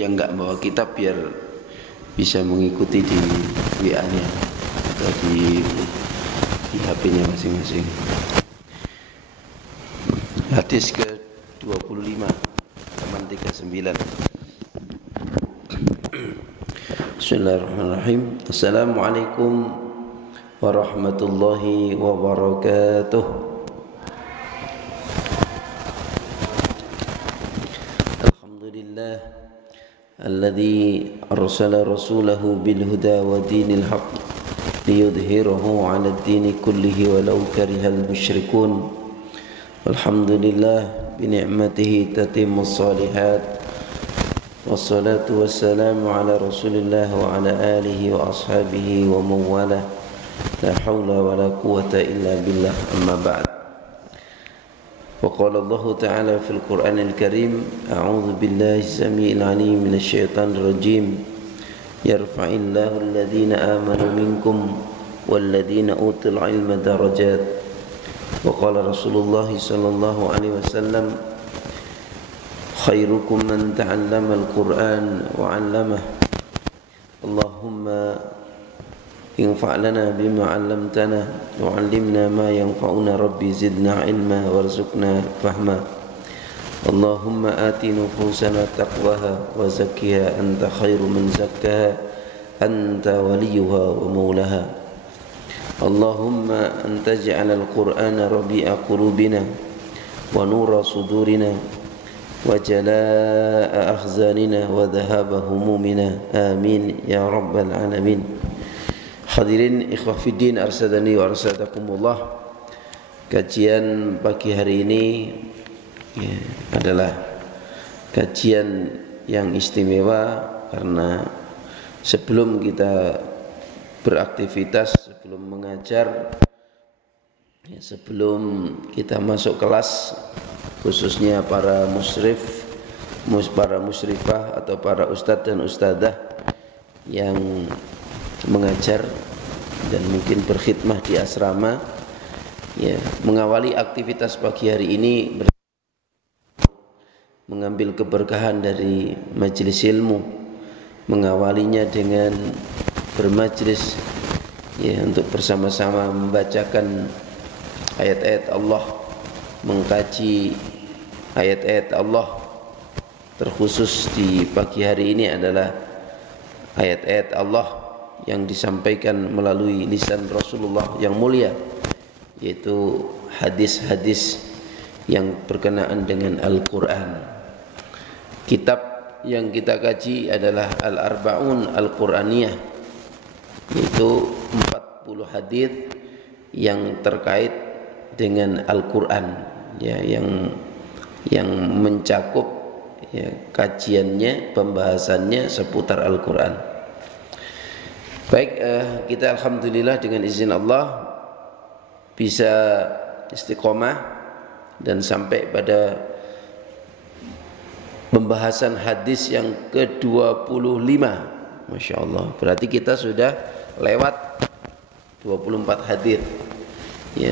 yang nggak bawa kitab biar bisa mengikuti di WA-nya atau di HP-nya masing-masing. Hadis ke-25 halaman 39. Bismillahirrahmanirrahim. Assalamualaikum warahmatullahi wabarakatuh. Alhamdulillah alladzi arsala rasulahu bil huda wa dinil haqq liyudhhirahu 'ala ad-din kullihi walau karihal musyrikun. Alhamdulillah bi ni'matihi tatimmus shalihat. Wassalatu wassalamu ala Rasulillah wa ala alihi wa ashabihi wa man walah. La haula wa la quwwata illa billah, amma ba'd. Wa qala Allah ta'ala fil Qur'anil Karim, a'udzu billahi samii'il 'aliim minasy syaithanir rajim. Yarfa'illahu alladhina amanu minkum walladhina utul 'ilma darajat. Wa qala Rasulullah sallallahu alaihi wasallam, khairukum man ta'allama al-Qur'an wa 'allamah. Allahumma infa'na bima 'allamtana wa 'allimna ma yanfa'una rabbi zidna 'ilma warzuqna fahma. Allahumma ati nufusana taqwaha wa zakkiha anta khairu man zakkaha anta waliyuha wa maulaha. Allahumma anta ja'ala al-Qur'ana rabi'a qulubina wa nura sudurina wa jalaa'a ahzanina wa dhahaba humumina. Amin ya rabbal alamin. Hadirin ikhwah fiddin arsadani wa arsadakumullah. Kajian pagi hari ini adalah kajian yang istimewa karena sebelum kita beraktivitas, sebelum mengajar, sebelum kita masuk kelas, khususnya para musyrif, para musyrifah atau para ustadz dan ustadzah yang mengajar dan mungkin berkhidmah di asrama, mengawali aktivitas pagi hari ini mengambil keberkahan dari majelis ilmu, mengawalinya dengan bermajlis untuk bersama-sama membacakan ayat-ayat Allah, mengkaji ayat-ayat Allah. Terkhusus di pagi hari ini adalah ayat-ayat Allah yang disampaikan melalui lisan Rasulullah yang mulia, yaitu hadis-hadis yang berkenaan dengan Al-Quran. Kitab yang kita kaji adalah Al-Arba'un Al-Quraniyah, yaitu 40 hadis yang terkait dengan Al-Quran, yang mencakup kajiannya, pembahasannya seputar Al-Quran. Baik, kita alhamdulillah dengan izin Allah bisa istiqomah dan sampai pada pembahasan hadis yang ke-25. Masya Allah, berarti kita sudah lewat 24 hadis.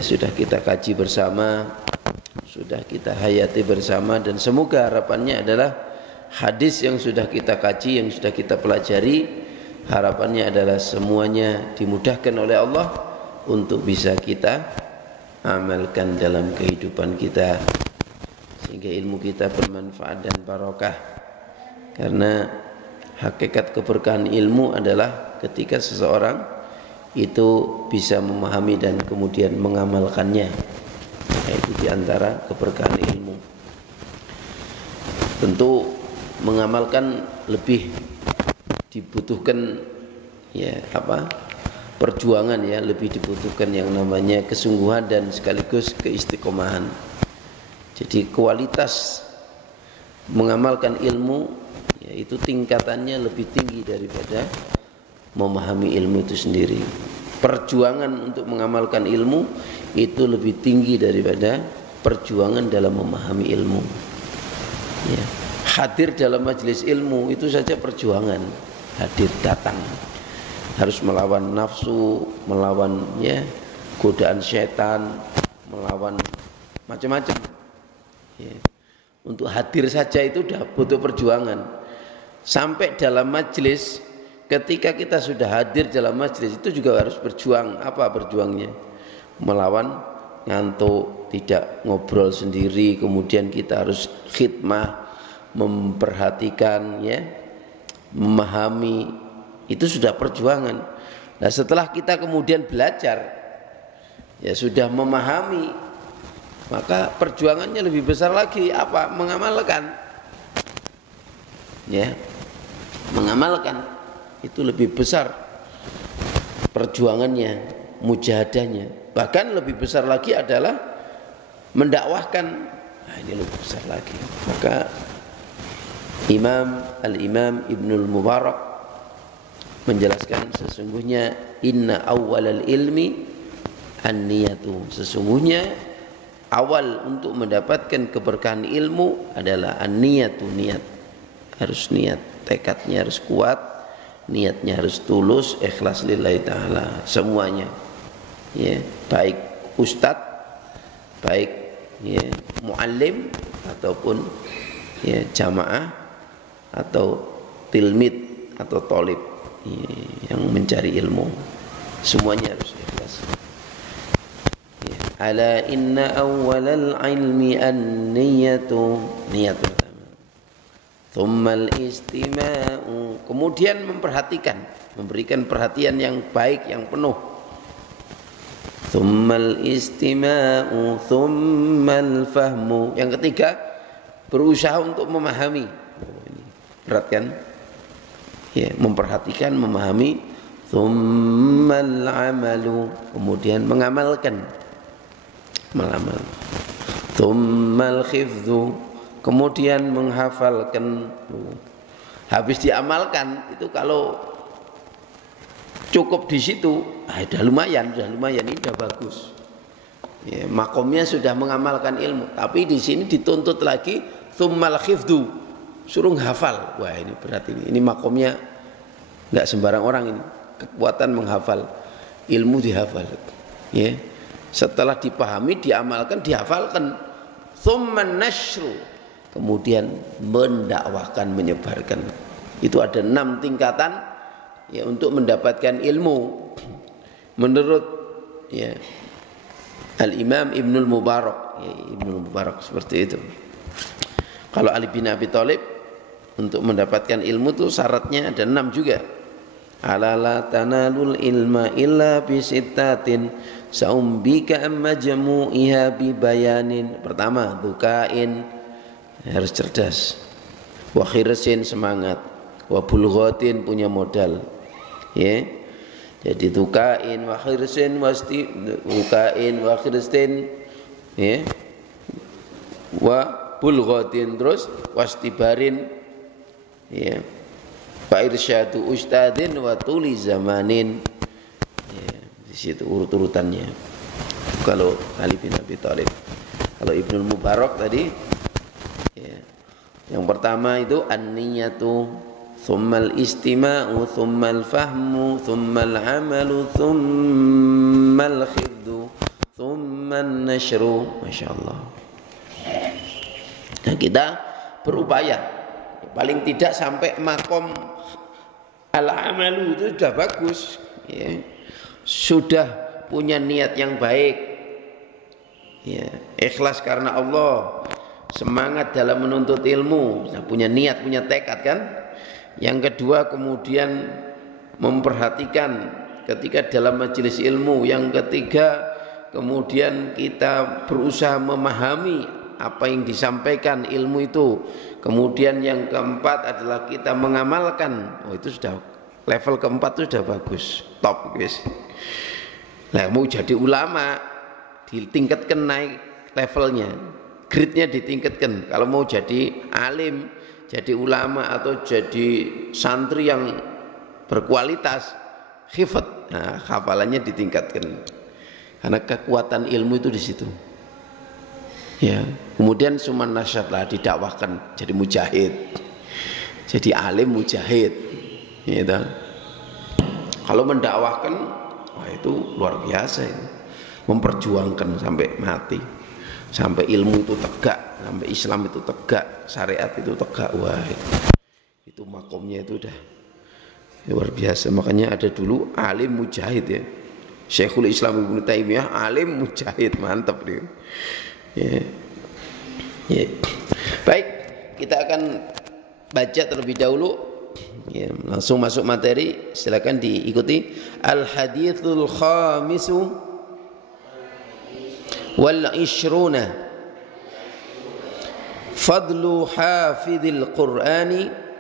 Sudah kita kaji bersama, sudah kita hayati bersama, dan semoga harapannya adalah hadis yang sudah kita kaji, yang sudah kita pelajari, harapannya adalah semuanya dimudahkan oleh Allah untuk bisa kita amalkan dalam kehidupan kita, sehingga ilmu kita bermanfaat dan barokah. Karena hakikat keberkahan ilmu adalah ketika seseorang itu bisa memahami dan kemudian mengamalkannya. Itu diantara keberkahan ilmu. Tentu mengamalkan lebih dibutuhkan perjuangan, lebih dibutuhkan yang namanya kesungguhan dan sekaligus keistiqomahan. Jadi kualitas mengamalkan ilmu itu tingkatannya lebih tinggi daripada memahami ilmu itu sendiri. Perjuangan untuk mengamalkan ilmu itu lebih tinggi daripada perjuangan dalam memahami ilmu. Hadir dalam majelis ilmu itu saja perjuangan. Hadir, datang, harus melawan nafsu, melawan godaan setan, melawan macam-macam. Untuk hadir saja itu sudah butuh perjuangan. Sampai dalam majelis, ketika kita sudah hadir dalam majelis itu juga harus berjuang. Apa berjuangnya? Melawan ngantuk, tidak ngobrol sendiri, kemudian kita harus khidmah, memperhatikan, ya, memahami. Itu sudah perjuangan. Nah, setelah kita kemudian belajar, ya sudah memahami, maka perjuangannya lebih besar lagi. Apa? Mengamalkan, ya, mengamalkan itu lebih besar perjuangannya, mujahadahnya. Bahkan lebih besar lagi adalah mendakwahkan. Nah, ini lebih besar lagi. Maka Al-Imam Ibnul Mubarak menjelaskan, sesungguhnya inna awwalal ilmi an-niyatu, sesungguhnya awal untuk mendapatkan keberkahan ilmu adalah an-niyatu, niat. Harus niat, tekadnya harus kuat, niatnya harus tulus, ikhlas lillahi ta'ala semuanya, ya, baik ustadz, baik, ya, muallim ataupun, ya, jamaah atau tilmid atau tolib, ya, yang mencari ilmu, semuanya harus ikhlas. Ya. Ala inna awwalal ilmi an-niyatu, niat pertama. Tsummal istima'u, kemudian memperhatikan, memberikan perhatian yang baik, yang penuh. Tsummal istima'u, tsummal fahmu. Yang ketiga, berusaha untuk memahami. Ini berat kan? Ya, memperhatikan, memahami. Tsummal amalu, kemudian mengamalkan, melamal. Tsummal khifdzu, kemudian menghafalkan. Habis diamalkan itu, kalau cukup di situ, sudah lumayan, ini sudah bagus. Ya, makomnya sudah mengamalkan ilmu. Tapi di sini dituntut lagi tsummal khifdzu, suruh hafal. Wah, ini berat ini. Ini makomnya enggak sembarang orang ini. Kekuatan menghafal, ilmu dihafal. Ya. Setelah dipahami, diamalkan, dihafalkan. Tsumman nasyru, kemudian mendakwahkan, menyebarkan. Itu ada 6 tingkatan, ya, untuk mendapatkan ilmu menurut, ya, Al-Imam Ibnul Mubarak, ya, Ibnul Mubarak seperti itu. Kalau Ali bin Abi Thalib untuk mendapatkan ilmu itu syaratnya ada 6 juga. Ala la tanalul ilma illa bisittatin saumbika amma jamu'iha bi bayanin. Pertama, dukain, harus cerdas, wa khirsin, semangat, wa bulghatin, punya modal, ya. Jadi dukain wa khirsin, dukain wa khirsin, ya, wa bulghatin, terus wastibarin, ya, fa irsyadu ustadin wa tuli zamanin, ya, di situ urut-urutannya. Kalau Ali bin Abi Thalib. Kalau Ibnul Mubarak tadi, yang pertama itu an-niyatu, tsummal istima'u, tsummal fahmu, tsummal amalu, tsummal khiddu, tsumman nasyru. Masyaallah. Nah, kita berupaya paling tidak sampai makom al-amalu itu sudah bagus, ya. Sudah punya niat yang baik, ya, ikhlas karena Allah, semangat dalam menuntut ilmu, punya niat, punya tekad kan. Yang kedua, kemudian memperhatikan ketika dalam majelis ilmu. Yang ketiga, kemudian kita berusaha memahami apa yang disampaikan ilmu itu. Kemudian yang keempat adalah kita mengamalkan. Oh, itu sudah level keempat, itu sudah bagus, top, guys. Nah, mau jadi ulama ditingkatkan, naik levelnya, grade-nya ditingkatkan. Kalau mau jadi alim, jadi ulama, atau jadi santri yang berkualitas, khifat, nah, hafalannya ditingkatkan. Karena kekuatan ilmu itu di situ. Ya, kemudian suman nasyatlah, didakwahkan, jadi mujahid, jadi alim mujahid, gitu. Kalau mendakwahkan, wah, itu luar biasa itu. Memperjuangkan sampai mati, sampai ilmu itu tegak, sampai Islam itu tegak, syariat itu tegak. Wah, itu Itu makomnya itu udah luar biasa. Makanya ada dulu alim mujahid ya, Syekhul Islam Ibnu Taimiyah, alim mujahid, mantap dia ya. Ya. Baik, kita akan baca terlebih dahulu ya, langsung masuk materi. Silakan diikuti. Al hadithul khamisu wal ishruna fadlu hafidhil qur'ani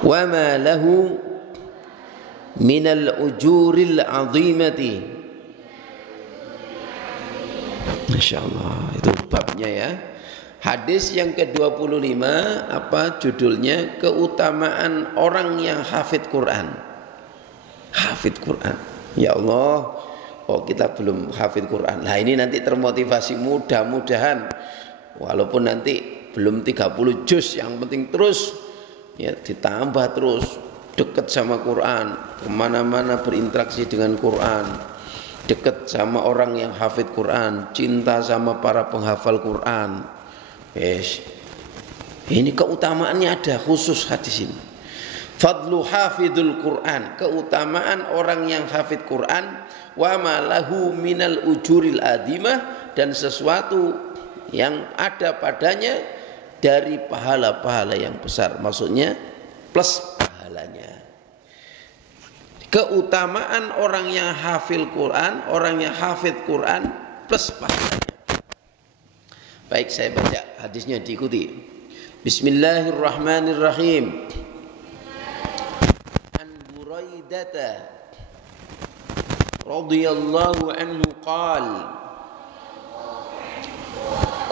wa ma lahu minal ujuril azimati. Masya Allah, itu babnya ya. Hadis yang ke-25, apa judulnya? Keutamaan orang yang hafid Quran. Hafid Quran. Ya Allah, oh kita belum hafid Quran. Nah ini nanti termotivasi, mudah-mudahan walaupun nanti belum 30 juz, yang penting terus ya ditambah terus, dekat sama Quran, kemana-mana berinteraksi dengan Quran, dekat sama orang yang hafid Quran, cinta sama para penghafal Quran. Yes. Ini keutamaannya ada khusus hadis ini. Fadlu hafidul Quran, keutamaan orang yang hafid Quran, wa ma lahu minal ujuril adimah, dan sesuatu yang ada padanya dari pahala-pahala yang besar. Maksudnya plus pahalanya. Keutamaan orang yang hafil Quran, orang yang hafid Quran plus pahalanya. Baik, saya baca hadisnya, diikuti. Bismillahirrahmanirrahim. An Buraidata radhiyallahu anhu qala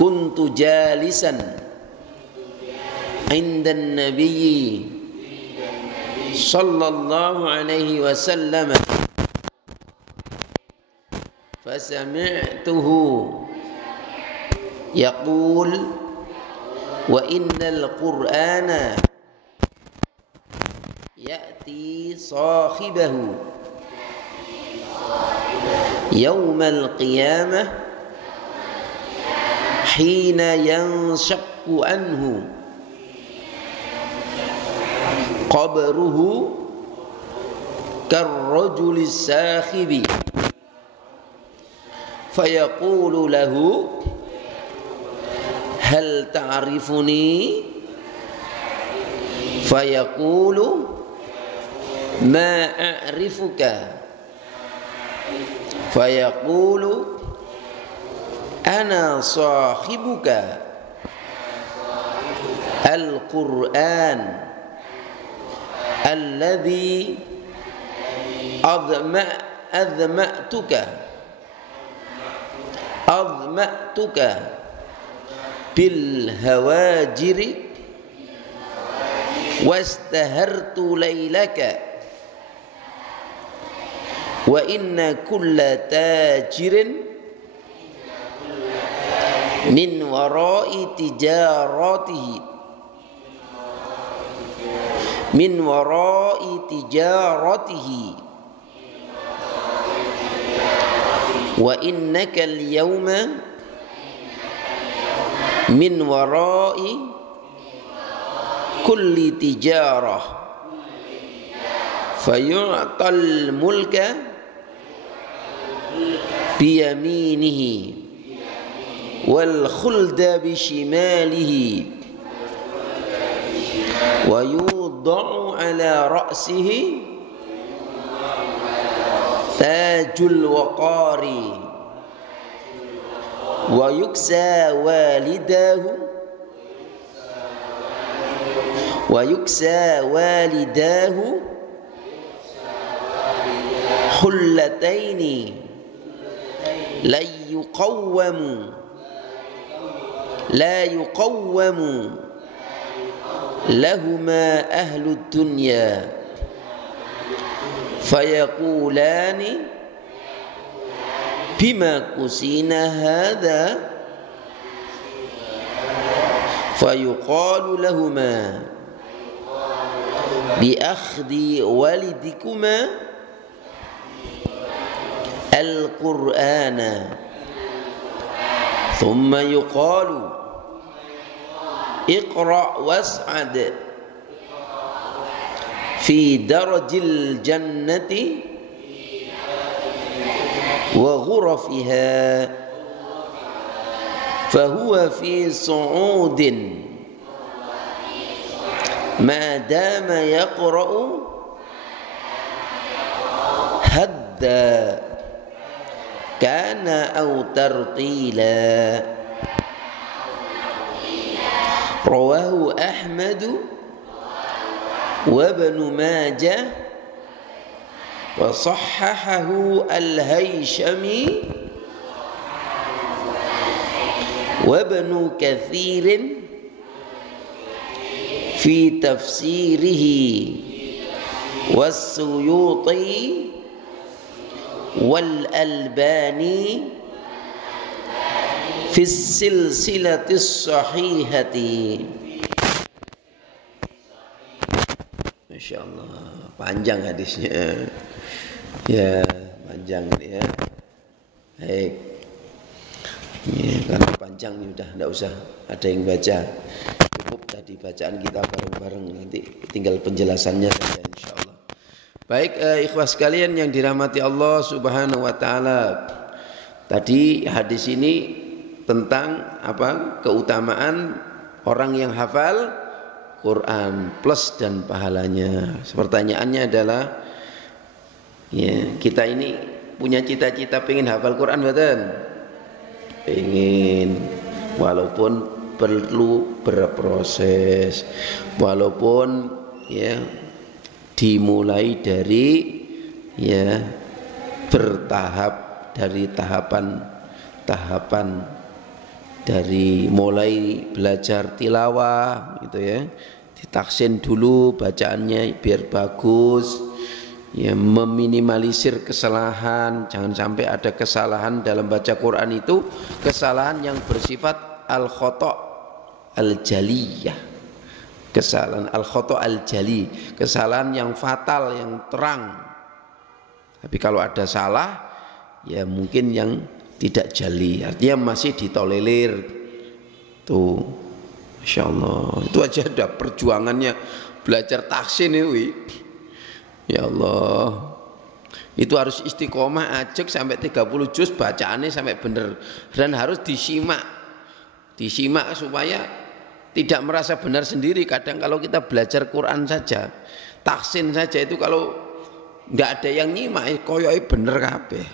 kuntu jalisan 'inda an-nabiy sallallahu alaihi wasallam fasami'tuhu yaqul wa innal qur'ana ya'ti sahibahu yawmal qiyamah hina yanshaqqu anhu qabruhu karrajulis sakhibi fayaqulu lahu hal ta'rifuni fayaqulu ma a'rifuka fayaqulu ana sahibuka al-Qur'an alladhi adma'tuka bil hawajiri wastahartu laylaka wa inna kulla tajirin min wara'i tijaratihi wa innaka al-yawma min wara'i kulli tijarah fayu'tal mulka biyaminihi wal khulda bishimalihi wa yudha'u ala ra'sihi tajul waqari wa yuksa walidahu hullataini la yuqawwamu lahuma ahlud dunya fayaqulani bima kusina hadha fayuqalu lahuma bi akhdhi walidikuma al-Qur'ana thumma yuqalu Iqra was'ad fi darajil jannati wa ghurafiha fahuwa fi su'udin ma dama yaqra'u hadda kana aw tartila. Rawahu Ahmad wa Ibnu Majah wa sahhahahu Al-Hayshami wa Ibnu Katsir fi tafsirihi was-Suyuti wal Albani fi silsilatis sahihati. Masya Allah, panjang hadisnya ya, panjang ya. Baik ya, karena panjang ini udah tidak usah ada yang baca, cukup tadi bacaan kita bareng-bareng, nanti tinggal penjelasannya saja insyaallah. Baik ikhwah sekalian yang dirahmati Allah Subhanahu wa taala, tadi hadis ini tentang apa? Keutamaan orang yang hafal Quran plus dan pahalanya. Pertanyaannya adalah, ya, kita ini punya cita-cita pengen hafal Quran betul? Pengen, walaupun perlu berproses, walaupun ya dimulai dari ya bertahap, dari tahapan dari mulai belajar tilawah gitu ya, ditaksin dulu bacaannya biar bagus ya, meminimalisir kesalahan, jangan sampai ada kesalahan dalam baca Quran itu, kesalahan yang bersifat al-khata' al-jaliyah, kesalahan al-khata' al-jali, kesalahan yang fatal, yang terang. Tapi kalau ada salah ya mungkin yang tidak jali, artinya masih ditolerir tuh. Masya Allah, itu aja ada perjuangannya belajar tahsin ini. Ya Allah, itu harus istiqomah ajak sampai 30 juz bacaannya sampai benar, dan harus disimak supaya tidak merasa benar sendiri. Kadang kalau kita belajar Quran saja, tahsin saja, itu kalau nggak ada yang nyimak koyoi bener kabeh,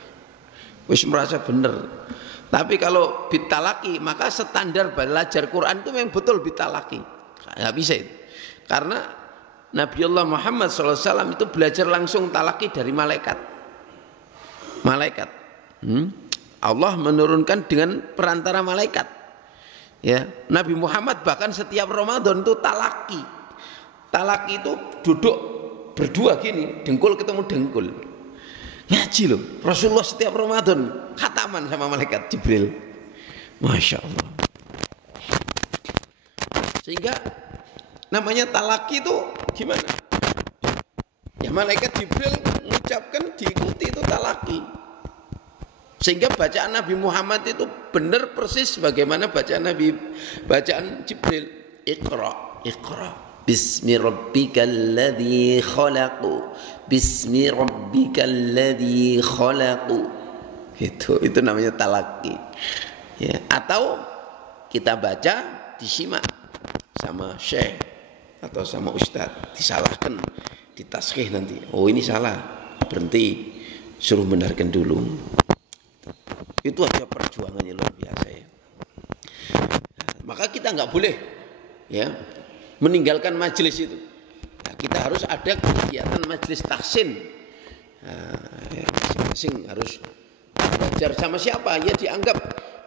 wis merasa bener. Tapi kalau bitalaki, maka standar belajar Quran itu memang betul bitalaki, nggak bisa itu. Karena Nabiullah Muhammad SAW itu belajar langsung talaki dari malaikat. Allah menurunkan dengan perantara malaikat. Ya, Nabi Muhammad bahkan setiap Ramadan itu talaki. Talaki itu duduk berdua gini, dengkul ketemu dengkul. Ngaji loh, Rasulullah setiap Ramadan khataman sama malaikat Jibril. Masya Allah. Sehingga namanya talaki itu gimana? Ya malaikat Jibril mengucapkan diikuti, itu talaki. Sehingga bacaan Nabi Muhammad itu benar persis bagaimana bacaan Jibril. Iqra, iqra. Bismi rabbikal ladzi khalaq. Bismi rabbikal ladzi khalaq. Itu namanya talaki. Ya, atau kita baca disimak sama syekh atau sama ustadz, disalahkan, ditaskih nanti. Oh ini salah, berhenti, suruh benarkan dulu. Itu aja perjuangannya luar biasa ya. Maka kita nggak boleh ya meninggalkan majelis itu. Nah, kita harus ada kegiatan majelis tahsin. Masing-masing harus belajar sama siapa ya, dianggap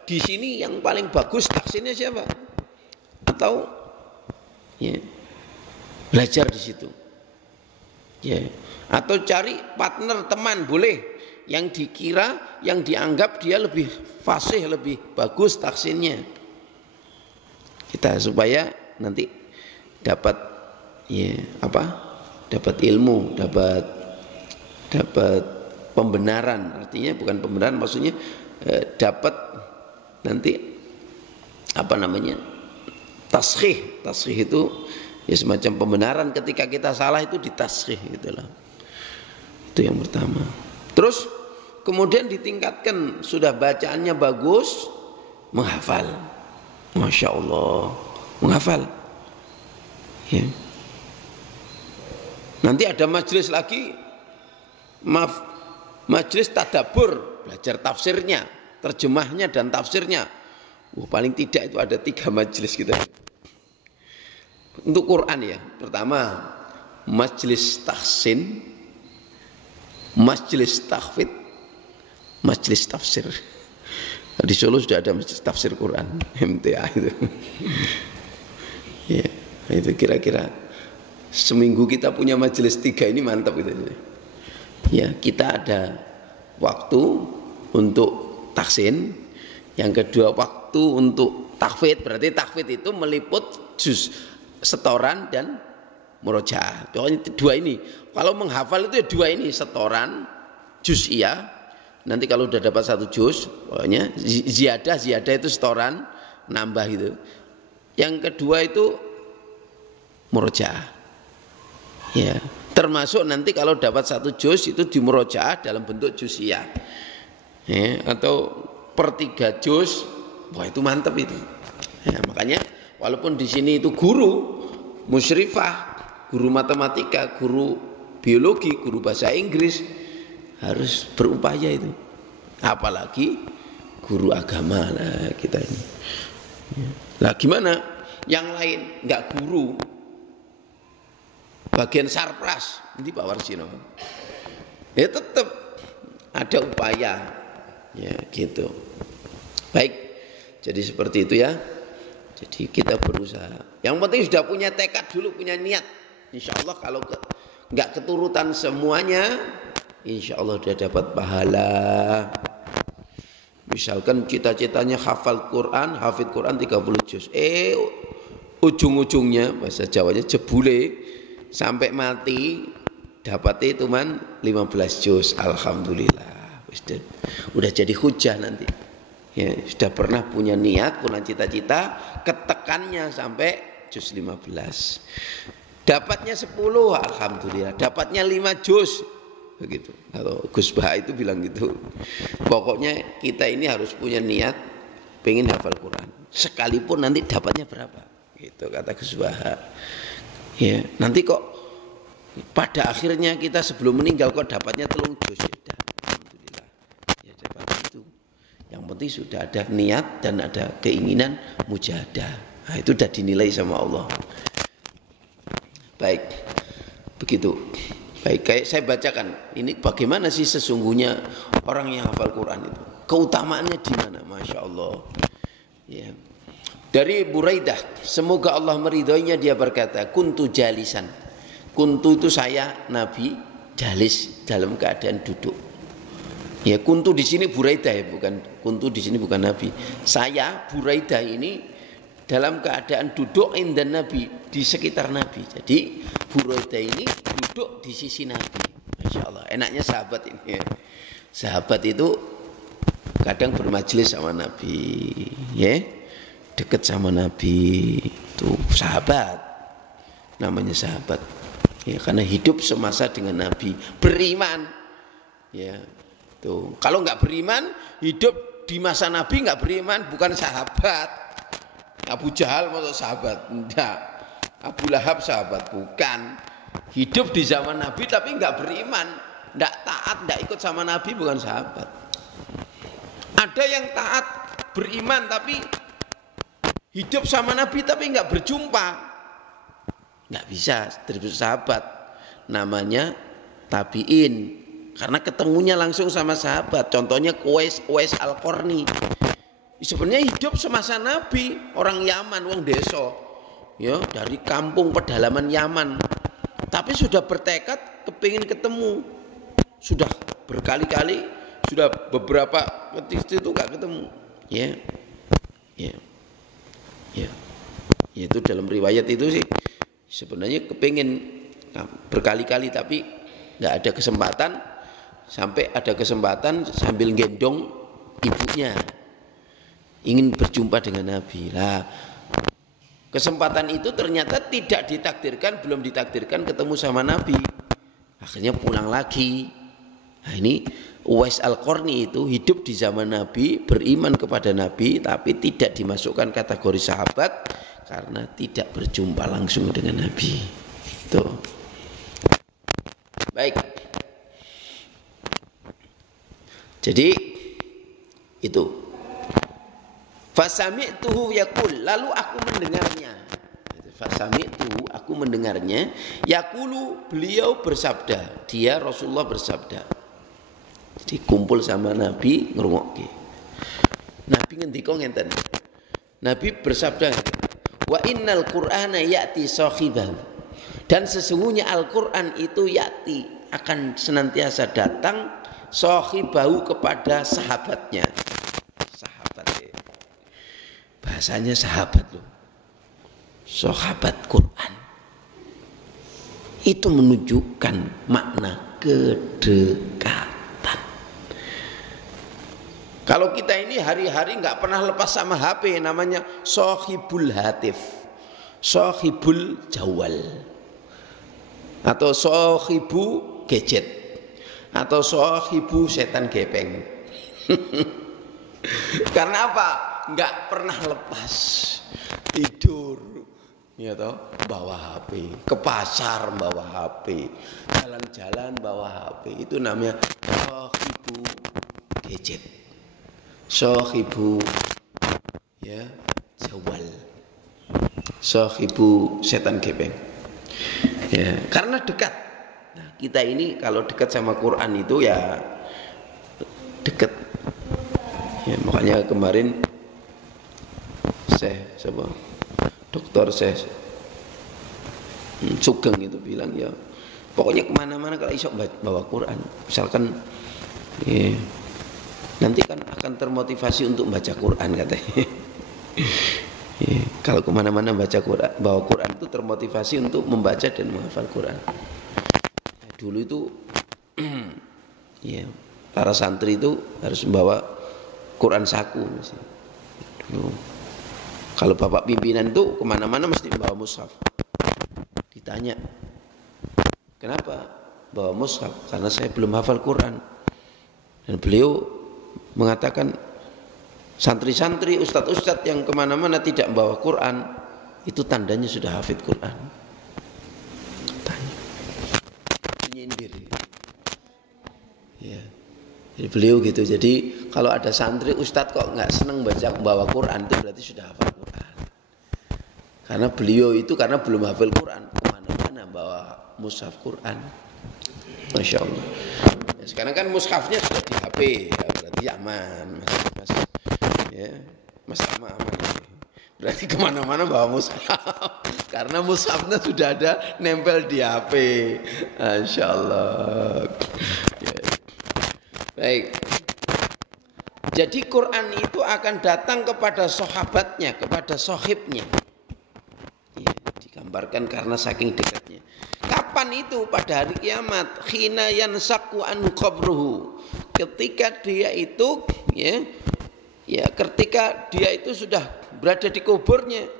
di sini yang paling bagus tahsinnya siapa, atau ya belajar di situ. Ya, atau cari partner teman boleh, yang dikira, yang dianggap dia lebih fasih, lebih bagus tahsinnya. Kita supaya nanti dapat ya dapat ilmu, dapat pembenaran. Artinya bukan pembenaran, maksudnya dapat nanti Taskhih itu ya semacam pembenaran ketika kita salah itu ditaskhih gitulah. Itu yang pertama. Terus kemudian ditingkatkan, sudah bacaannya bagus, menghafal. Masya Allah, menghafal. Ya. Nanti ada majelis lagi, majelis tadabbur, belajar tafsirnya, terjemahnya dan tafsirnya. Paling tidak itu ada 3 majelis kita. Untuk Quran ya, pertama majelis tahsin, majelis tahfidz, majelis tafsir. Di Solo sudah ada majelis tafsir Quran, MTA itu. Ya, itu kira-kira seminggu kita punya majelis 3 ini mantap gitu. Ya, kita ada waktu untuk tahsin, yang kedua waktu untuk tahfidz. Berarti tahfidz itu meliput juz, setoran dan murojaah. Pokoknya 2 ini. Kalau menghafal itu ya 2 ini, setoran, juz'iyah. Nanti kalau udah dapat 1 juz, pokoknya ziyadah itu setoran, nambah gitu. Yang kedua itu murojaah. Ya, termasuk nanti kalau dapat 1 juz itu di murojaah dalam bentuk juz'iyah. Ya, atau per 3 juz, wah itu mantap itu. Ya, makanya walaupun di sini itu guru musyrifah, guru matematika, guru biologi, guru bahasa Inggris, harus berupaya itu. Apalagi guru agama lah kita ini. Lah gimana? Yang lain enggak guru, bagian sarpras, ini Pak Warsino. Ya tetap ada upaya, ya gitu. Baik, jadi seperti itu ya. Jadi kita berusaha. Yang penting sudah punya tekad dulu, punya niat. Insya Allah kalau enggak keturutan semuanya, insya Allah sudah dapat pahala. Misalkan cita-citanya hafal Quran, hafid Quran 30 juz. Ujung-ujungnya bahasa Jawanya jebule sampai mati dapatnya cuman 15 juz. Alhamdulillah. Udah jadi hujah nanti. Ya, sudah pernah punya niat, punya cita-cita, ketekannya sampai juz 15. Dapatnya 10, alhamdulillah. Dapatnya 5 juz. Begitu. Kalau Gus Bah itu bilang gitu. Pokoknya kita ini harus punya niat pengen hafal Quran. Sekalipun nanti dapatnya berapa. Gitu kata Gus Bah. Ya, nanti kok pada akhirnya kita sebelum meninggal kok dapatnya 3 juz. Ya, alhamdulillah. Ya dapat itu. Yang penting sudah ada niat dan ada keinginan mujahadah. Nah, itu sudah dinilai sama Allah. Baik. Begitu. Baik, kayak saya bacakan. Ini bagaimana sih sesungguhnya orang yang hafal Quran itu? Keutamaannya di mana? Masya Allah. Ya. Dari Buraidah, semoga Allah meridhoinya, dia berkata, kuntu jalisan. Kuntu itu saya Nabi jalis dalam keadaan duduk. Ya, kuntu di sini Buraidah ya, bukan kuntu di sini bukan Nabi. Saya Buraidah ini dalam keadaan duduk indan Nabi, di sekitar Nabi. Jadi Buraidah ini duduk di sisi Nabi. Masya Allah, enaknya sahabat ini ya. Sahabat itu kadang bermajelis sama Nabi, ya, dekat sama Nabi. Itu sahabat, namanya sahabat. Ya, karena hidup semasa dengan Nabi, beriman. Ya, tuh. Kalau nggak beriman, hidup di masa Nabi nggak beriman, bukan sahabat. Abu Jahal masuk sahabat? Enggak. Abu Lahab sahabat? Bukan. Hidup di zaman Nabi tapi enggak beriman, enggak taat, enggak ikut sama Nabi, bukan sahabat. Ada yang taat, beriman tapi hidup sama Nabi tapi enggak berjumpa, enggak bisa disebut sahabat. Namanya tabi'in, karena ketemunya langsung sama sahabat. Contohnya Uwais Al-Qarni. Sebenarnya hidup semasa Nabi, orang Yaman, orang desa, ya, dari kampung pedalaman Yaman. Tapi sudah bertekad kepingin ketemu. Sudah berkali-kali, sudah beberapa ketika itu enggak ketemu. Ya. Ya. Ya. Itu dalam riwayat itu sih sebenarnya kepingin berkali-kali tapi enggak ada kesempatan, sampai ada kesempatan sambil gendong ibunya. Ingin berjumpa dengan Nabi lah. Kesempatan itu ternyata tidak ditakdirkan, belum ditakdirkan ketemu sama Nabi. Akhirnya pulang lagi. Nah ini Uwais Al-Qarni itu hidup di zaman Nabi, beriman kepada Nabi, tapi tidak dimasukkan kategori sahabat karena tidak berjumpa langsung dengan Nabi. Tuh. Baik. Jadi itu. Fasami'tuhu yaqul, lalu aku mendengarnya. Fasami'tuhu, aku mendengarnya, yaqulu, beliau bersabda, dia Rasulullah bersabda. Jadi kumpul sama Nabi ngrungokke. Nabi ngendika ngenten. Nabi bersabda, wa innal qur'ana ya'ti sahibahu. Dan sesungguhnya Al-Qur'an itu ya'ti, akan senantiasa datang sahibahu kepada sahabatnya. Bahasanya sahabat loh. Sahabat Quran. Itu menunjukkan makna kedekatan. Kalau kita ini hari-hari nggak pernah lepas sama HP, namanya sahibul hatif, sahibul jawal, atau sahibu gadget, atau sahibu setan gepeng. Karena apa? Nggak pernah lepas, tidur ya toh bawa HP, ke pasar bawa HP, jalan-jalan bawa HP, itu namanya sahibu gadget, sahibu ya jawal, sahibu setan gepeng ya, karena dekat. Nah, kita ini kalau dekat sama Quran itu ya dekat ya, makanya kemarin Dokter Sugeng itu bilang ya, pokoknya kemana-mana kalau iso bawa Quran, misalkan ya, nanti kan akan termotivasi untuk baca Quran katanya. Ya, kalau kemana-mana baca Quran, bawa Quran itu termotivasi untuk membaca dan menghafal Quran. Ya, dulu itu ya para santri itu harus membawa Quran saku dulu. Kalau bapak pimpinan itu kemana-mana mesti bawa mushaf. Ditanya, kenapa bawa mushaf? Karena saya belum hafal Quran. Dan beliau mengatakan, santri-santri, ustadz-ustadz yang kemana-mana tidak membawa Quran, itu tandanya sudah hafid Quran. Tanya, nyindir. Ya. Jadi beliau gitu. Jadi kalau ada santri ustadz kok nggak seneng bawa Quran, itu berarti sudah hafal Quran. Karena beliau itu karena belum hafal Quran, kemana-mana bawa mushaf Quran. Masya Allah. Ya, sekarang kan mushafnya sudah di HP, ya, berarti aman, mas. Ya, mas aman. Berarti kemana-mana bawa mushaf. Karena mushafnya sudah ada nempel di HP. Masya Allah. Ya. Baik. Jadi Quran itu akan datang kepada sahabatnya, kepada sahibnya. Ya, digambarkan karena saking dekatnya. Kapan itu? Pada hari kiamat. Khina yansaqu anhu qabruhu. Ketika dia itu ketika dia itu sudah berada di kuburnya.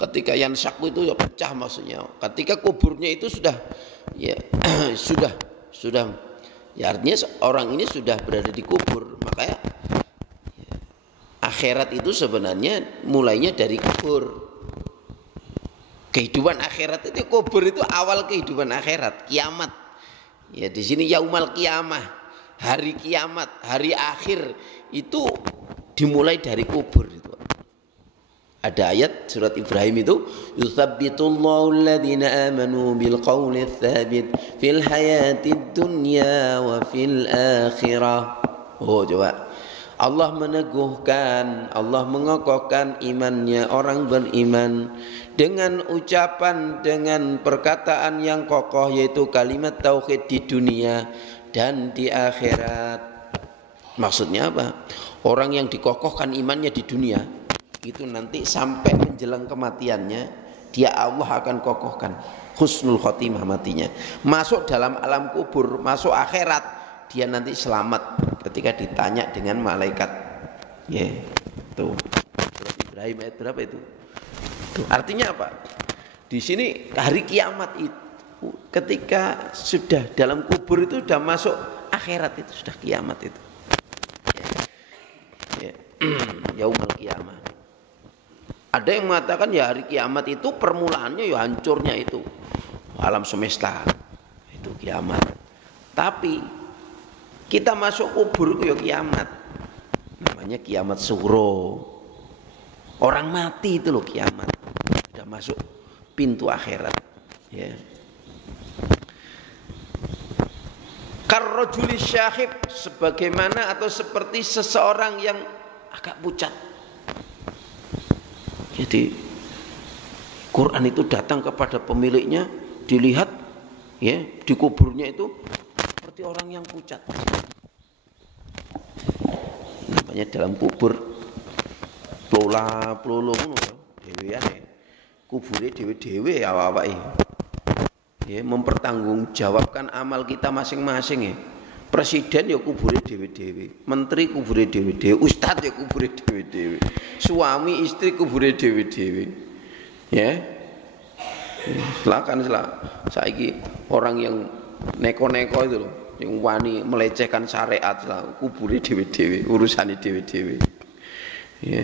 Ketika yansaqu itu ya pecah maksudnya. Ketika kuburnya itu sudah ya artinya orang ini sudah berada di kubur. Makanya akhirat itu sebenarnya mulainya dari kubur. Kehidupan akhirat itu, kubur itu awal kehidupan akhirat, kiamat. Ya di sini yaumal kiamah, hari kiamat, hari akhir itu dimulai dari kubur itu. Ada ayat surat Ibrahim itu, yutsabbitullahu alladhina amanu bil qawli tsabit fil hayatid dunya wa fil akhirah. Oh coba. Allah meneguhkan, Allah mengokohkan imannya orang beriman dengan ucapan, dengan perkataan yang kokoh, yaitu kalimat tauhid di dunia dan di akhirat. Maksudnya apa? Orang yang dikokohkan imannya di dunia itu nanti sampai menjelang kematiannya, dia Allah akan kokohkan husnul khotimah matinya. Masuk dalam alam kubur, masuk akhirat, dia nanti selamat ketika ditanya dengan malaikat. Ya, tuh. Surat Ibrahim ayat berapa itu? Itu artinya apa? Di sini hari kiamat itu ketika sudah dalam kubur itu sudah masuk akhirat, itu sudah kiamat itu. Ya. Yaumul kiamat. Ada yang mengatakan ya hari kiamat itu permulaannya ya hancurnya itu alam semesta. Itu kiamat. Tapi kita masuk kubur itu ya kiamat. Namanya kiamat sugro. Orang mati itu loh kiamat. Sudah masuk pintu akhirat. Ya. Karrojuli syahib, sebagaimana atau seperti seseorang yang agak pucat. Jadi Quran itu datang kepada pemiliknya, dilihat ya di kuburnya itu seperti orang yang pucat. Namanya dalam kubur plola ngono dhewean ya. Kubure dhewe-dhewe awake. Ya, mempertanggungjawabkan amal kita masing-masing ya. Presiden ya kubure dhewe-dhewe, menteri kubure dhewe-dhewe, ustadz ya kubure dhewe-dhewe, suami istri kubure dhewe-dhewe. Ya. Silakan saiki orang yang neko-neko itu loh, yang wani melecehkan syariat lah, kubure dhewe-dhewe, urusane dhewe-dhewe. Ya.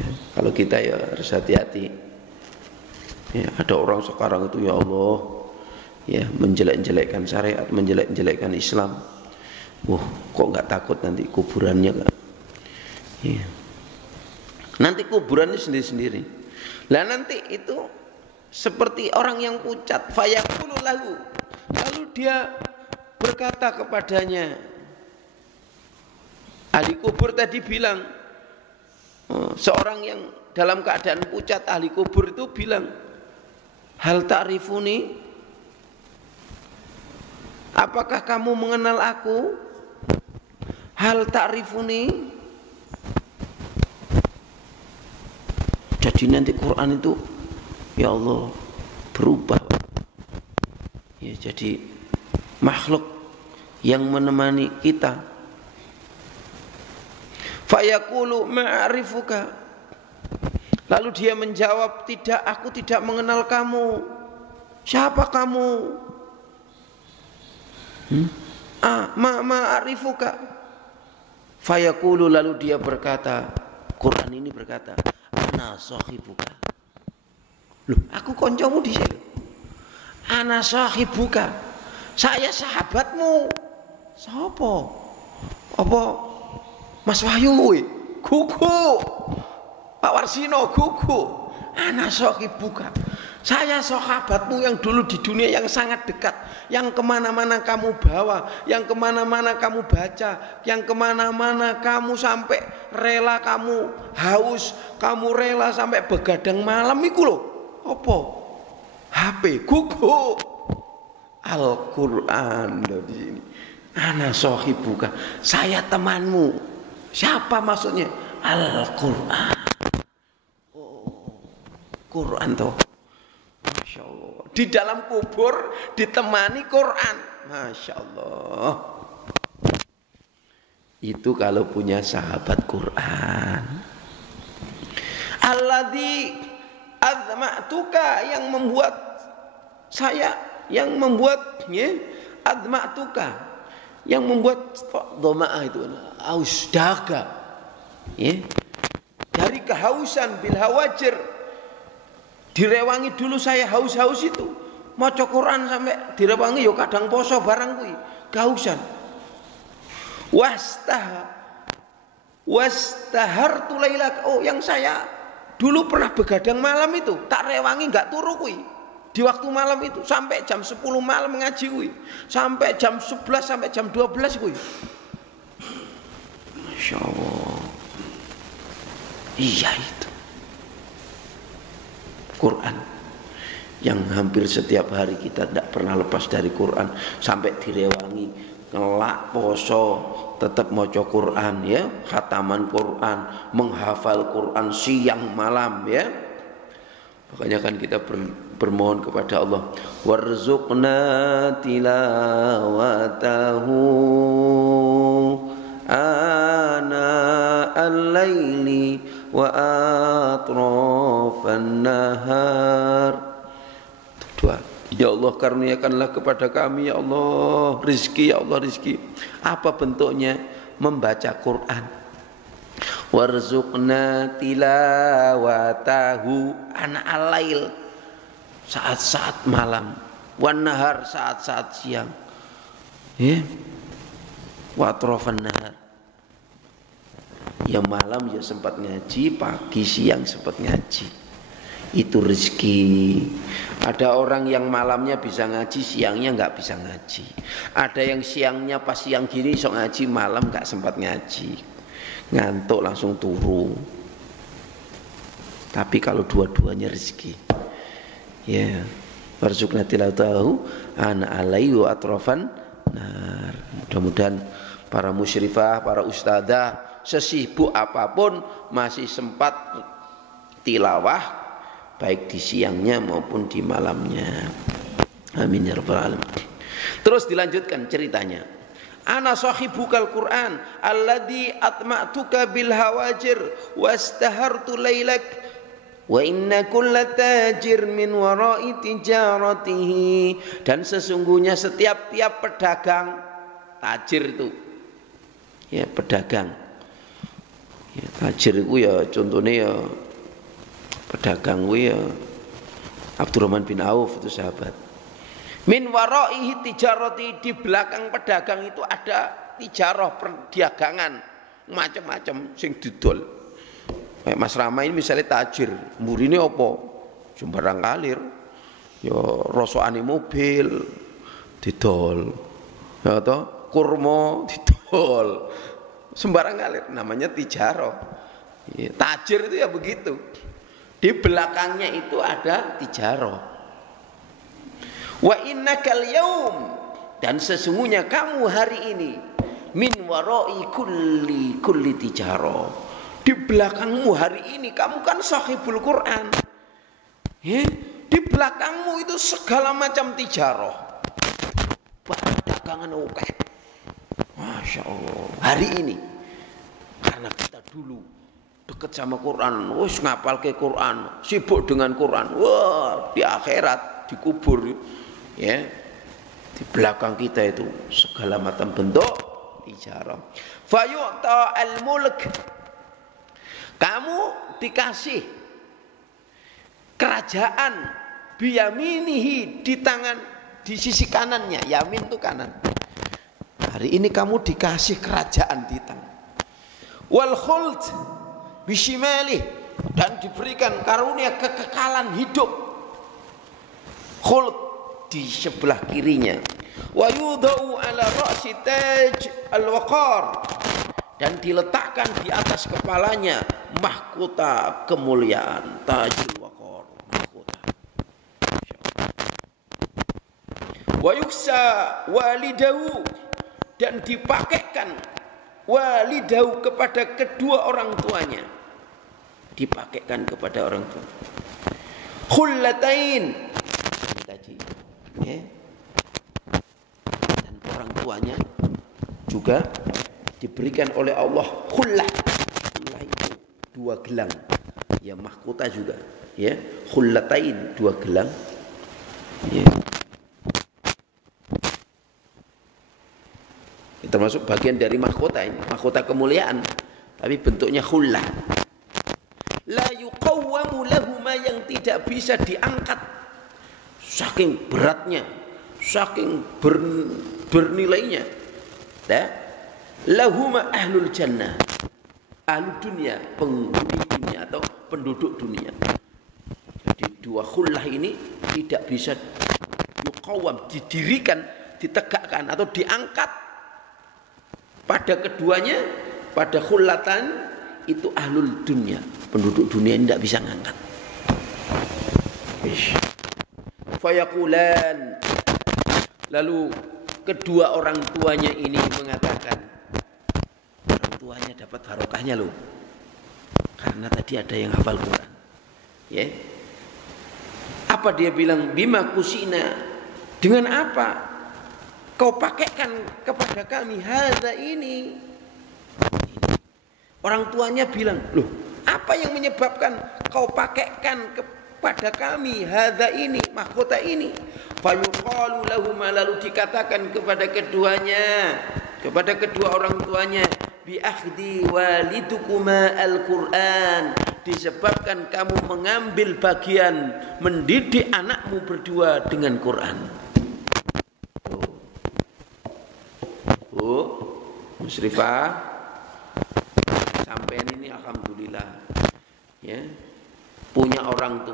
Ya. Kalau kita ya harus hati-hati. Ya, ada orang sekarang itu ya Allah ya menjelek-jelekkan syariat, menjelek-jelekkan Islam. Kok nggak takut nanti kuburannya kan? Ya. Nanti kuburannya sendiri-sendiri. Lah nanti itu seperti orang yang pucat, fayaqulu lahu. Lalu dia berkata kepadanya, ahli kubur tadi bilang, seorang yang dalam keadaan pucat ahli kubur itu bilang, hal ta'rifuni, apakah kamu mengenal aku? Hal ta'rifuni. Jadi nanti Quran itu ya Allah berubah ya, jadi makhluk yang menemani kita. Fayaqulu ma'arifuka. Lalu dia menjawab, tidak, aku tidak mengenal kamu. Siapa kamu? Ma'arifuka. Fayaqulu, lalu dia berkata, Quran ini berkata, ana sahibuka. Loh, aku koncomu di sini. Ana sahibuka. Saya sahabatmu. Siapa? Apa? Mas Wahyu, gugu. Pak Warsino, gugu. Ana sahibuka. Saya sahabatmu yang dulu di dunia yang sangat dekat, yang kemana-mana kamu bawa, yang kemana-mana kamu baca, yang kemana-mana kamu sampai rela kamu haus, kamu rela sampai begadang malam iku lho. Apa? HP, gugu. Al-Quran di sini. Ana sahibuka. Saya temanmu. Siapa maksudnya? Al-Quran. Quran toh. Masya Allah. Di dalam kubur ditemani Quran. Masya Allah. Itu kalau punya sahabat Quran. Alladzi azma'tuka, yang membuat saya, yang membuat ya, azma'tuka, yang membuat dhama'ah itu aus dahaga ya, dari kehausan bil hawajir. Direwangi dulu saya haus-haus itu, maca Quran sampai direwangi yo kadang poso barang kuwi, kehausan. Wastahartu lailak, yang saya dulu pernah begadang malam itu, tak rewangi enggak turu kuwi. Di waktu malam itu sampai jam 10 malam ngaji kuwi, sampai jam 11 sampai jam 12 kuwi. Masya Allah. Iya itu Quran yang hampir setiap hari kita tidak pernah lepas dari Quran, sampai direwangi ngelak poso tetap maca Quran ya, khataman Quran, menghafal Quran siang malam ya. Makanya kan kita bermohon kepada Allah, warzuqna tilawatahu ana al-laili wa atraf atrafan nahar. Dua. Ya Allah, karuniakanlah kepada kami ya Allah rizki, ya Allah rizki. Apa bentuknya? Membaca Quran. Warzuqna tilawatahu ana alail, saat-saat malam, wan nahar, saat-saat siang. Ya. Wa atrafan nahar. Ya malam ya sempat ngaji, pagi siang sempat ngaji. Itu rezeki. Ada orang yang malamnya bisa ngaji, siangnya nggak bisa ngaji. Ada yang siangnya pas siang gini sok ngaji, malam nggak sempat ngaji, ngantuk langsung turu. Tapi kalau dua-duanya rezeki, ya. Warzuqna tilawatahu ana alaihi wa atrafan nar. Mudah-mudahan para musyrifah, para ustadzah sesibuk apapun masih sempat tilawah, baik di siangnya maupun di malamnya. Amin ya rabbal alamin. Terus dilanjutkan ceritanya. Ana sahibukal Quran alladzi atma'tuka bil hawajir wastahartu lailak wa inna kulla tajir min wara'i tijaratihi. Dan sesungguhnya setiap pedagang, tajir itu ya pedagang. Ya, tajir itu ya contohnya ya pedagang itu ya Abdurrahman bin Auf itu sahabat. Min waraihi tijarati, di belakang pedagang itu ada tijarah, perdagangan macam-macam sing didol. Kayak Mas Rama ini misalnya tajir, murine apa? Sembarang kalir. Ya rosokane mobil didol. Ya toh, kurma didol. Sembarang kalir, namanya tijarah. Ya, tajir itu ya begitu. Di belakangnya itu ada tijarah. Wa innakal yaum, dan sesungguhnya kamu hari ini min warai kulli tijarah. Di belakangmu hari ini kamu kan sahibul Quran. Ya, di belakangmu itu segala macam tijarah. Perdagangan oke. Masya Allah. Hari ini karena kita dulu dekat sama Quran, wis ngapal ke Quran, sibuk dengan Quran. Wah, di akhirat dikubur ya. Di belakang kita itu segala macam bentuk tijarah. Fayu'ta al-mulk. Kamu dikasih kerajaan biyaminihi, di tangan, di sisi kanannya. Yamin itu kanan. Hari ini kamu dikasih kerajaan di tangan. Wal khuld bishimali, dan diberikan karunia kekekalan hidup. Khuld di sebelah kirinya. Wa yudau ala ra'si taj al-waqar, dan diletakkan di atas kepalanya mahkota kemuliaan, tajul waqar, mahkota. Wa yuksa walidahu, dan dipakaikan walidahu kepada kedua orang tuanya, dipakaikan kepada orang tua. Khullatain tadi, ya. Dan orang tuanya juga diberikan oleh Allah khullah. Khullah itu dua gelang, ya mahkota juga, ya. Khullatain, dua gelang, ya. Termasuk bagian dari mahkota ini, mahkota kemuliaan, tapi bentuknya khullah. La yuqawwamu lahuma, yang tidak bisa diangkat saking beratnya, saking bernilainya. Ya. Lahuma ahlul jannah, ahlu dunia, penghuni dunia atau penduduk dunia. Jadi dua khullah ini tidak bisa yuqawwam, didirikan, ditegakkan atau diangkat. Pada keduanya, pada khullatan itu ahlul dunia, penduduk dunia ini tidak bisa ngangkat. Fayaqulan, lalu kedua orang tuanya ini mengatakan, orang tuanya dapat barokahnya loh, karena tadi ada yang hafal Quran. Ya, apa dia bilang? Bima kusina, dengan apa kau pakaikan kepada kami hadza ini? Orang tuanya bilang, loh, Apa yang menyebabkan kau pakaikan kepada kami hadza ini, mahkota ini? Fayuqalu lahum, lalu dikatakan kepada keduanya, kepada kedua orang tuanya, bi akhdi walidukuma al-Qur'an, disebabkan kamu mengambil bagian mendidik anakmu berdua dengan Quran. Musyrifah, sampean ini alhamdulillah ya, punya orang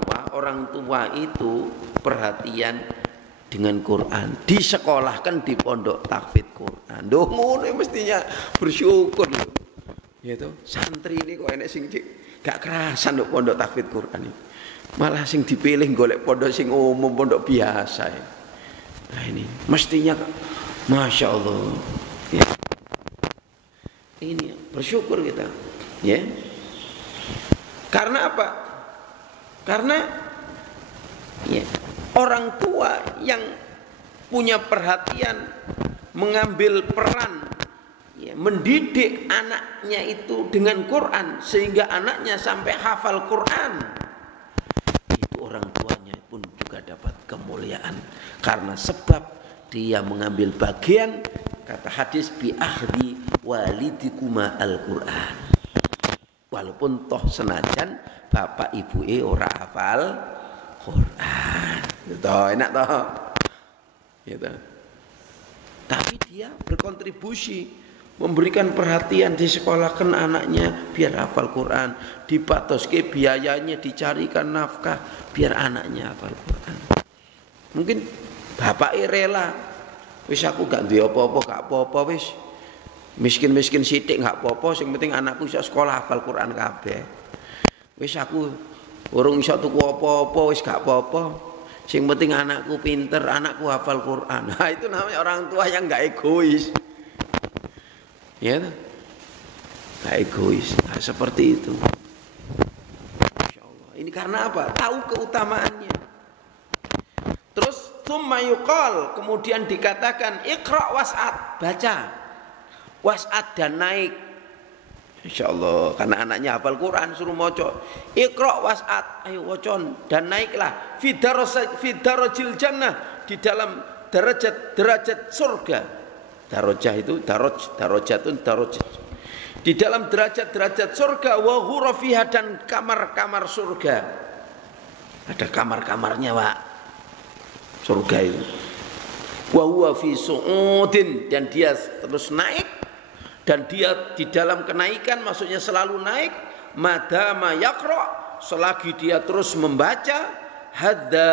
tua itu perhatian dengan Quran, disekolahkan di pondok tahfidz Quran. Duh ngono mestinya bersyukur lho. Ya toh, santri ini kok enek sing gak kerasan nduk pondok tahfidz Quran ini. Malah sing dipilih golek pondok sing umum, pondok biasa ya. Nah ini mestinya Masya Allah ya. Ini bersyukur kita ya. Karena apa? Karena ya, orang tua yang punya perhatian, mengambil peran ya, mendidik anaknya itu dengan Quran sehingga anaknya sampai hafal Quran, itu orang tuanya pun juga dapat kemuliaan karena sebab dia mengambil bagian, kata hadis, bi akhdi walidikuma al-Quran. Walaupun toh senajan bapak ibu ora hafal Quran, toh enak toh, gitu. Tapi dia berkontribusi, memberikan perhatian, disekolahkan anaknya biar hafal Quran, dipatoske biayanya, dicarikan nafkah biar anaknya hafal Quran. Mungkin bapak rela, wis aku gak duwe apa-apa, gak apa-apa wis. Miskin-miskin sithik gak apa-apa, sing penting anakku iso sekolah hafal Quran kabeh. Wis aku urung iso tuku apa-apa wis gak apa-apa. Sing penting anakku pinter, anakku hafal Quran. Nah, itu namanya orang tua yang gak egois. Ya, gak egois. Nah, seperti itu. Masya Allah. Ini karena apa? Tahu keutamaannya. Terus tsumma yuqal, kemudian dikatakan iqra was'at, baca. Was'at dan naik. Insyaallah, karena anaknya hafal Quran suruh maca. Iqra was'at, ayo wacon dan naiklah fi darajil jannah, di dalam derajat surga. Darajah itu darajatun. Di dalam derajat surga, wa ghurafiha, dan kamar-kamar surga. Ada kamar-kamarnya, Pak. Surga itu. Wa huwa fi su'udin, dan dia terus naik. Dan dia di dalam kenaikan, maksudnya selalu naik, madama yaqra, selagi dia terus membaca, hadza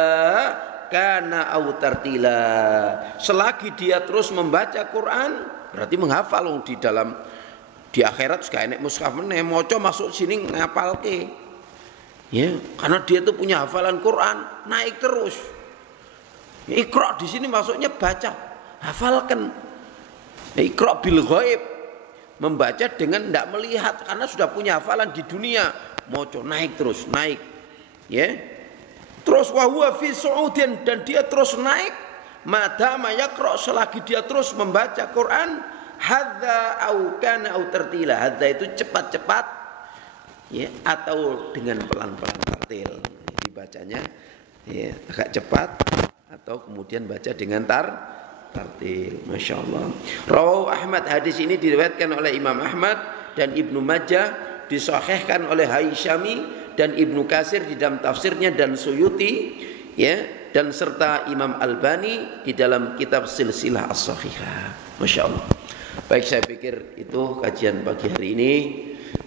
kana au tartila, selagi dia terus membaca Quran, berarti menghafal. Di akhirat juga enek mushaf meneh, maca masuk sini ngapalke. Ya, karena dia itu punya hafalan Quran, naik terus. Iqra di sini maksudnya baca, hafalkan. Iqra bil ghaib, membaca dengan tidak melihat, karena sudah punya hafalan di dunia, moco naik terus, naik, ya. Terus wahwa fi su'udin, dan dia terus naik, madama yaqra, selagi dia terus membaca Quran, hadza au kana au tartila. Hadza itu cepat-cepat, ya, atau dengan pelan-pelan, tartil. Dibacanya ya agak cepat, atau kemudian baca dengan tartil. Masya Allah. Rawahu Ahmad, hadis ini diriwayatkan oleh Imam Ahmad dan Ibnu Majah, disahihkan oleh Haisyami dan Ibnu Katsir di dalam tafsirnya, dan Suyuti, ya, dan serta Imam Albani di dalam kitab Silsilah As-Shahihah. Masya Allah. Baik, saya pikir itu kajian pagi hari ini.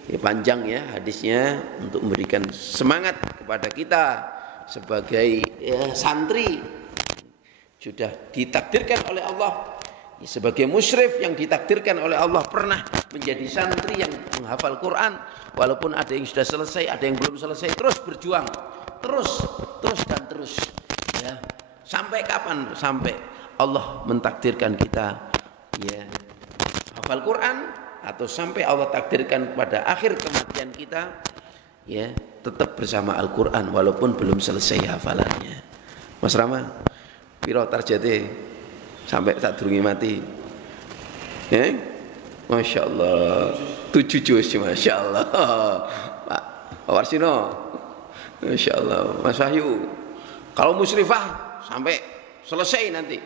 Ya, panjang ya hadisnya, untuk memberikan semangat kepada kita sebagai santri, sudah ditakdirkan oleh Allah sebagai musyrif, yang ditakdirkan oleh Allah pernah menjadi santri yang menghafal Quran, walaupun ada yang sudah selesai, ada yang belum selesai, terus berjuang, terus dan terus, ya, sampai kapan? Sampai Allah mentakdirkan kita ya hafal Quran, atau sampai Allah takdirkan pada akhir kematian kita ya tetap bersama Al-Quran walaupun belum selesai hafalannya. Mas Rama, piro tarjete sampai tak durungi mati? Masya Allah, 7 juz, Masya Allah. Pak, Pak Warsino. Masya Allah, Mas Wahyu. Kalau musyrifah sampai selesai nanti.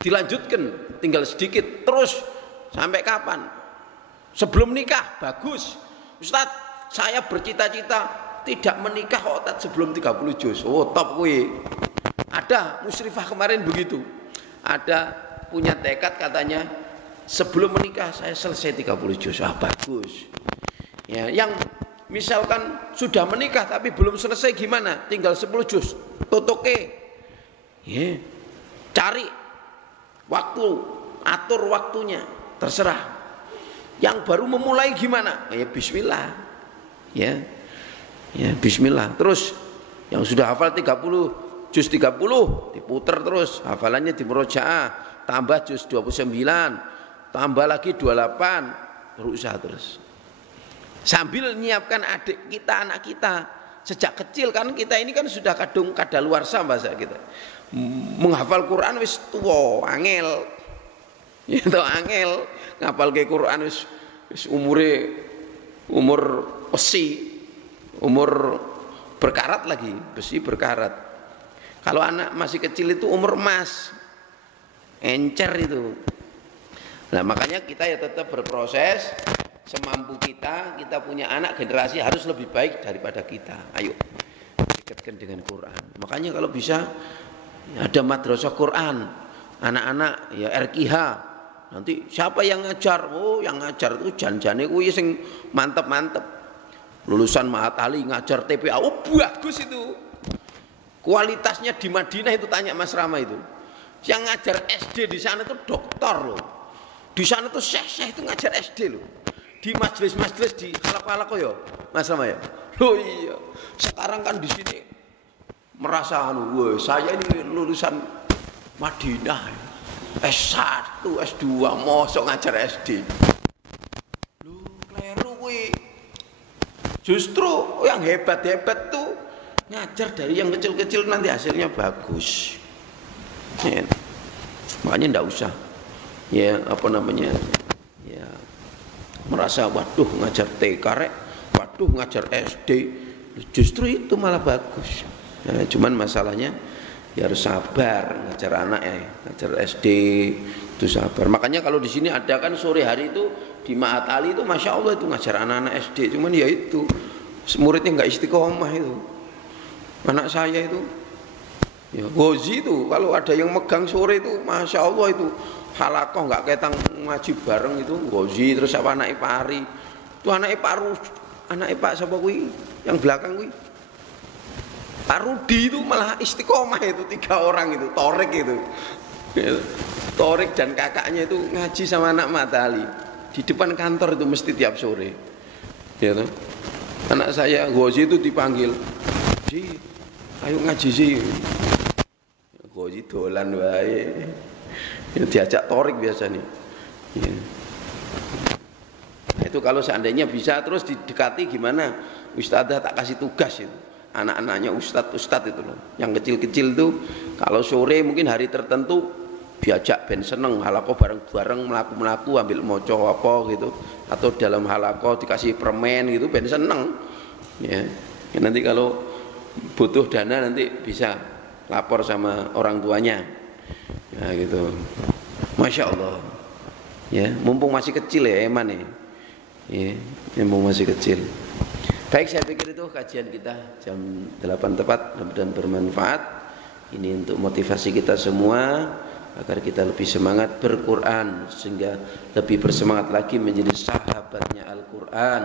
Dilanjutkan, tinggal sedikit. Terus sampai kapan? Sebelum nikah, bagus. Ustaz, saya bercita-cita tidak menikah Ustaz sebelum 30 juz. Oh, top kuwi. Ada musyrifah kemarin begitu. Ada punya tekad katanya sebelum menikah saya selesai 30 juz. Ah, bagus. Ya, yang misalkan sudah menikah tapi belum selesai gimana? Tinggal 10 juz. Totoke. Ya. Cari waktu, atur waktunya, terserah. Yang baru memulai gimana? Ya bismillah. Ya. Ya, bismillah. Terus yang sudah hafal 30 juz 30 diputer terus, hafalannya di murojaah, tambah juz 29, tambah lagi 28, berusaha terus. Sambil menyiapkan adik kita, anak kita sejak kecil, kan kita ini kan sudah kadung kadaluarsa bahasa kita. Menghafal Quran wis tuwa, angel. Ya to angel, ngapal ke Quran wis umur besi, umur berkarat lagi, besi berkarat. Kalau anak masih kecil itu umur emas, encer itu. Nah makanya kita ya tetap berproses semampu kita. Kita punya anak generasi harus lebih baik daripada kita. Ayo dekatkan dengan Quran. Makanya kalau bisa ada madrasah Quran, anak-anak ya RQH. Nanti siapa yang ngajar? Oh, yang ngajar itu jan-jane kuwi sing mantep-mantep. Lulusan Mahat Ali ngajar TPA. Oh, bagus itu. Kualitasnya di Madinah itu, tanya Mas Rama itu. Yang ngajar SD di sana itu doktor loh. Di sana tuh syekh-syekh itu ngajar SD loh. Di majelis-majelis di halaq-halaq ya, Mas Rama ya. Loh iya. Sekarang kan di sini merasa wah, saya ini lulusan Madinah. S1, S2, mosok ngajar SD. Lu kleru kuwi. Justru yang hebat-hebat tuh ngajar dari yang kecil-kecil nanti hasilnya bagus. Ya. Makanya ndak usah ya apa namanya? Ya merasa waduh ngajar TK rek, waduh ngajar SD. Justru itu malah bagus. Nah, cuman masalahnya ya harus sabar ngajar anak ya, ngajar SD itu sabar. Makanya kalau di sini ada kan sore hari itu di Mahat Ali itu masya Allah itu ngajar anak-anak SD. Cuman ya itu muridnya nggak istiqomah itu. Anak saya itu ya gozi itu kalau ada yang megang sore itu masya Allah itu halakoh nggak ketang ngaji bareng itu gozi. Terus apa anak Ipari itu anak Iparu, anak Ipak siapa kui yang belakang kui Pak Rudi itu malah istiqomah itu 3 orang itu, Torik itu. Torik dan kakaknya itu ngaji sama anak Matali. Di depan kantor itu mesti tiap sore. Ya toh. Anak saya Gozi itu dipanggil. "Ji, ayo ngaji sih." Gozi dolan wae. Ya, diajak Torik biasa nih. Ya. Nah, itu kalau seandainya bisa terus didekati gimana? Ustadzah tak kasih tugas itu. Anak-anaknya ustadz itu loh. Yang kecil-kecil itu kalau sore mungkin hari tertentu diajak ben seneng halako bareng-bareng melaku-melaku ambil moco apa gitu atau dalam halako dikasih permen gitu ben seneng. Ya. Ya nanti kalau butuh dana nanti bisa lapor sama orang tuanya. Ya gitu. Masya Allah. Ya, mumpung masih kecil ya Eman ya. Ya, mumpung masih kecil. Baik, saya pikir itu kajian kita jam 8 tepat, mudah-mudahan bermanfaat. Ini untuk motivasi kita semua agar kita lebih semangat berquran sehingga lebih bersemangat lagi menjadi sahabatnya Al-Quran.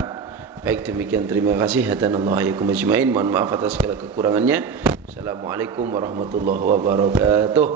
Baik, demikian terima kasih. Hadanallahu iyyakum ajmain. Mohon maaf atas segala kekurangannya. Assalamualaikum warahmatullahi wabarakatuh.